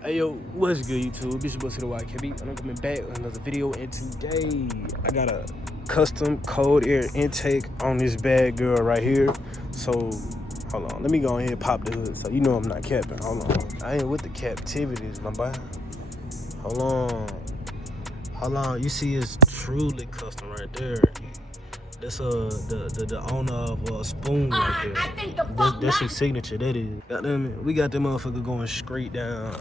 Hey yo, what's good YouTube? It's your boy Citywide.Kb and I'm coming back with another video, and today I got a custom cold air intake on this bad girl right here. So hold on, let me go ahead and pop the hood so you know I'm not capping. Hold on, I ain't with the captivities, my boy. Hold on, you see it's truly custom right there. That's the owner of Spoon right there. That's his signature, that is. Goddamn, we got that motherfucker going straight down,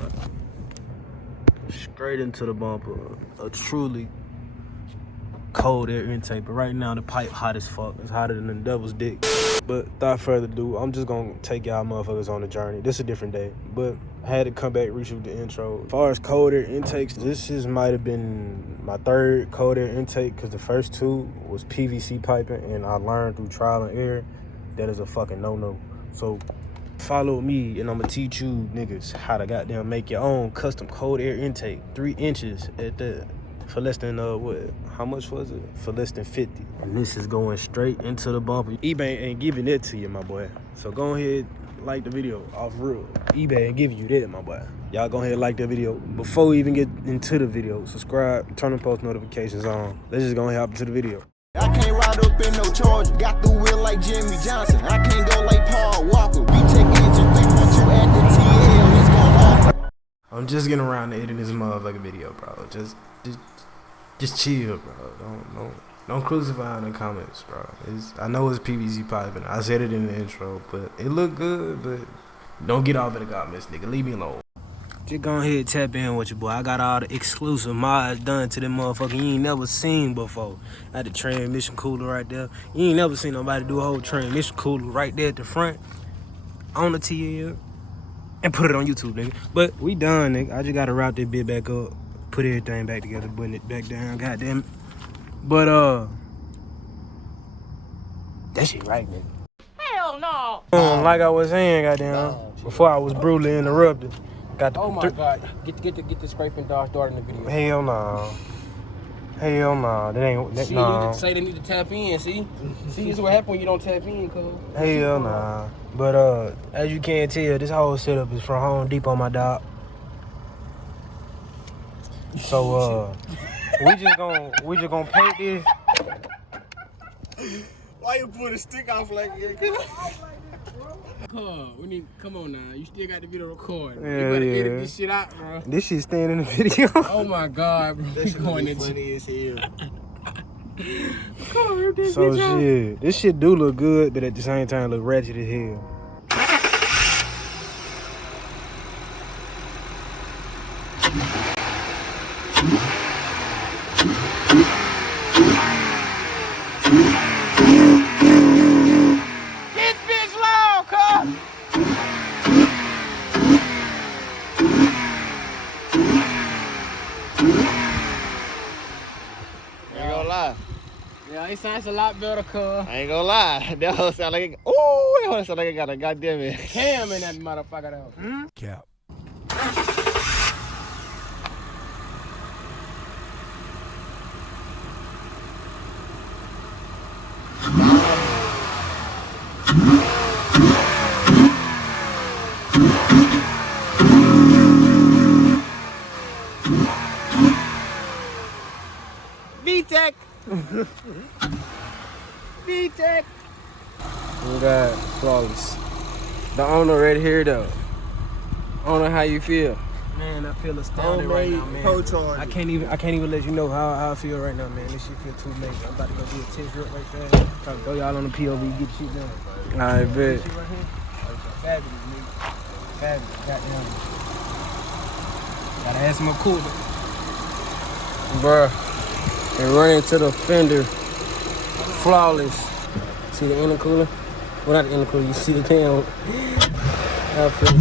straight into the bumper. A truly cold air intake. But right now the pipe hot as fuck. It's hotter than the devil's dick. But without further ado, I'm just gonna take y'all motherfuckers on the journey. This is a different day, but I had to come back, reshoot the intro. As far as cold air intakes, this might have been my third cold air intake, because the first two was PVC piping, and I learned through trial and error that is a fucking no-no. So follow me and I'm gonna teach you niggas how to goddamn make your own custom cold air intake, 3 inches at that, for less than what? How much was it? For less than 50. And this is going straight into the bumper. eBay ain't giving it to you, my boy. So go ahead, like the video off real. eBay ain't giving you that, my boy. Y'all go ahead and like the video. Before we even get into the video, subscribe, turn on post notifications on. Let's just go ahead and hop into the video. I can't ride up in no charge. Got the wheel like Jimmy Johnson. I can't go like Paul Walker. We take engine 3.2 at the TL. It's gon' hard. I'm just getting around to editing this motherfucking video, bro. Just chill, bro. Don't crucify in the comments, bro. I know it's PVC piping. I said it in the intro, but it look good. But don't get off in the comments, nigga. Leave me alone. Just go ahead and tap in with your boy. I got all the exclusive mods done to them motherfucker you ain't never seen before. I had the transmission cooler right there. You ain't never seen nobody do a whole transmission cooler right there at the front on the TL and put it on YouTube, nigga. But we done, nigga. I just gotta route that bit back up, put everything back together, putting it back down, goddamn it. But that shit right, nigga. Hell no. Like I was saying, goddamn, before I was brutally interrupted. Got the Oh my god. Get the scraping dog started in the video. Hell no. Hell no. That ain't that. See, No. say they need to tap in. See, this is what happens when you don't tap in, cuz. Hell nah. But as you can tell, this whole setup is from Home Depot, my dog. So we just gonna paint this. Why you put a stick off like that? Come on now. You still got the video recording. Yeah, you better yeah. edit this shit out, bro. This shit staying in the video. Oh my god, bro. That shit going is funny as hell. Come on, rip this So bitch out. shit, this shit do look good, but at the same time look ratchet as hell. This bitch loud, cuz. I ain't gonna lie. Yeah, it sounds a lot better, cuz. I ain't gonna lie. That whole sound like that whole sound like I got a goddamn it. Cam in that motherfucker though. Cap. V-Tech. V-Tech. We got Flawless. The owner right here though. Owner, how you feel? Man, I feel astounded right now, man. I can't even let you know how I feel right now, man. This shit feel too amazing. I'm about to go do a test rip right fast. Trying to throw y'all on the POV, get shit done. I bet. This shit right here, fabulous, nigga. Fabulous, goddamn. Gotta have some cool. Bruh, and run into the fender. Flawless. See the intercooler? Well, not the intercooler, you see the damn outfit.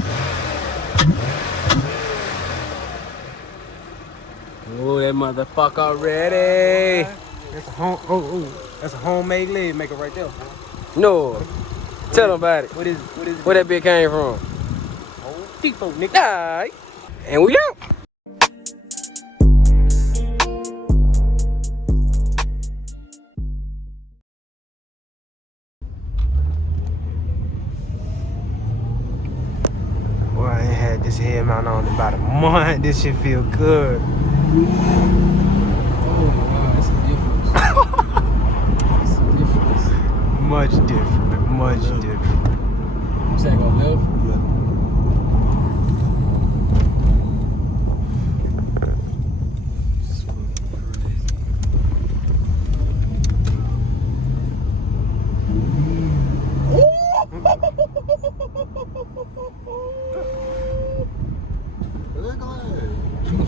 Oh, that motherfucker ready. That's a homemade leg maker right there. No. Tell them about it. What is it? Where that bitch came from? Depot, nigga. Alright. And we out. Boy, I ain't had this head mount on in about a month. man, this shit feel good. Oh wow, that's a difference. That's a difference. Much different. Much different. You say go left?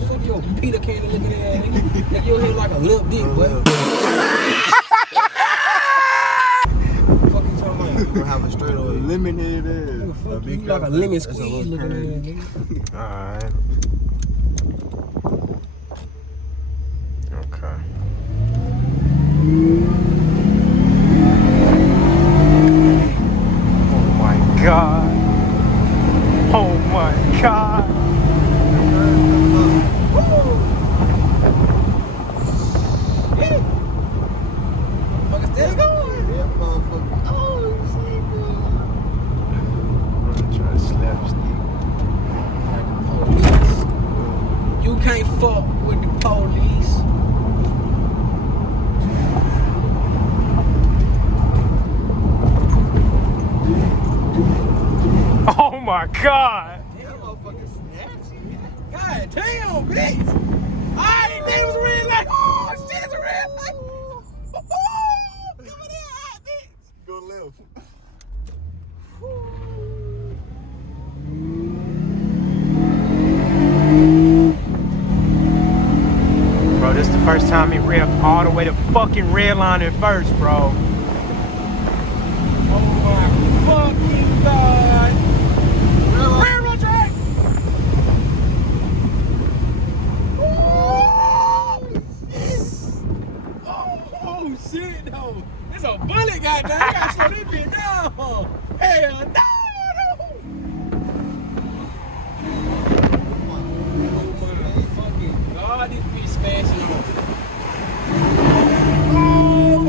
Fuck your Peter Candy looking at nigga. Your head like a limp dick, boy. Fuck you talking about? You gonna have a straight or lemon head Nigga, fuck you like a lemon squeeze looking at nigga. Alright. Okay. Oh my god. Oh my god. Motherfucker still going. that motherfucker. Oh shit, I'm trying to slap Steve. Like the police. You can't fuck with the police. Oh my god. that motherfucker snatchy. God damn, bitch. I didn't think it was a red light. Oh, shit, it's a red light. Come on here, bitch. Go left. Bro, this is the first time he ripped all the way to fucking red line at first, bro. Oh my fucking god. Railroad track. Oh shit, though. It's a bullet, goddamn. I gotta slow this bitch down. Hell no. God, this bitch smashing on. Oh!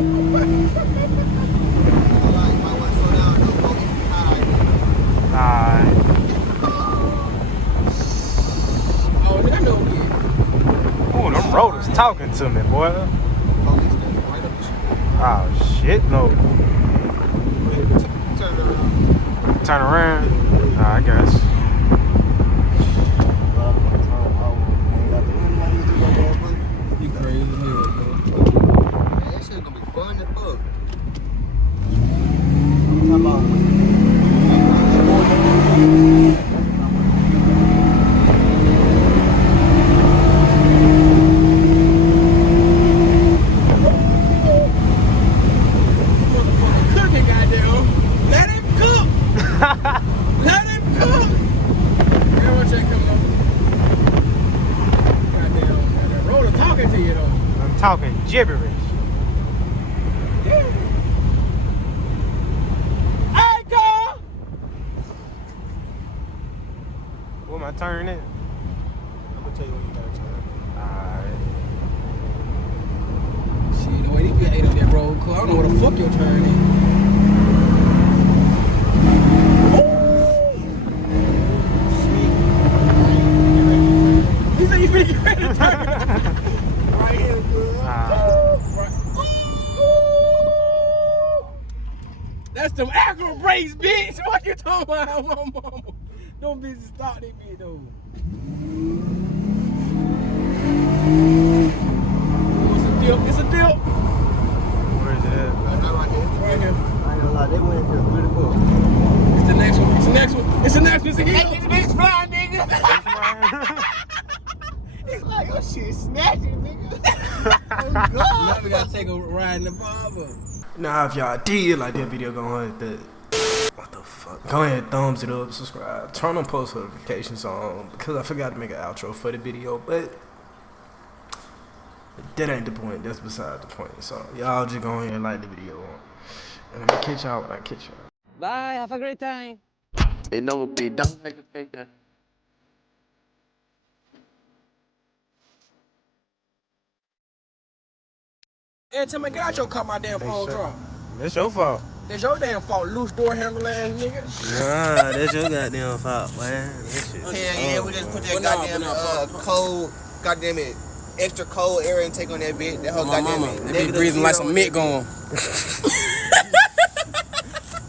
My wife slow down, no focus behind. Alright. Oh, nigga, I know it. Ooh, them rollers talking to me, boy. Police standing right up the street. Oh shit, no. Turn around. Turn around. I guess. You crazy as hell, bro. Man, that shit gonna be fun as fuck. I'm talking about Cooking, goddamn. Let him cook. Let him cook. Everyone check him out. Goddamn. Roller talking to you, though. I'm talking gibberish. Hey, girl. What am I turning in? I'm gonna tell you when you gotta turn. Alright. Shit, the way these bitch ate up that road car, I don't know where the fuck your turn is. He said you finna get ready to turn. Right here, girl. Right. That's them Acura brakes, bitch. What you talking about, mama? Them bitches stop that bitch, though. Oh, it's a dip. It's a dip. Where is it at? Right here. Right here. I ain't gonna lie, that one feels beautiful. It's the next one. It's the next one. It's the next one. It's the next one. Bitch fly, nigga. It's like, oh shit, snatching, nigga. Oh god. Now we gotta take a ride in the barber. Now, if y'all did like that video, go ahead. What the fuck? Go ahead, thumbs it up, subscribe, turn on post notifications on because I forgot to make an outro for the video, but that ain't the point. That's beside the point. So y'all just go ahead and like the video, and I'm gonna catch y'all when I catch y'all. Bye, have a great time. It never be done like a fake. Every time I get out your car, my damn phone drop. It's your fault. That's your damn fault, loose door handle ass nigga. Nah, that's your goddamn fault, man. That shit. Hell yeah, we just put that goddamn cold, goddamn it, extra cold air intake on that bitch. That whole My goddamn mama, it. they be breathing like some Mick going.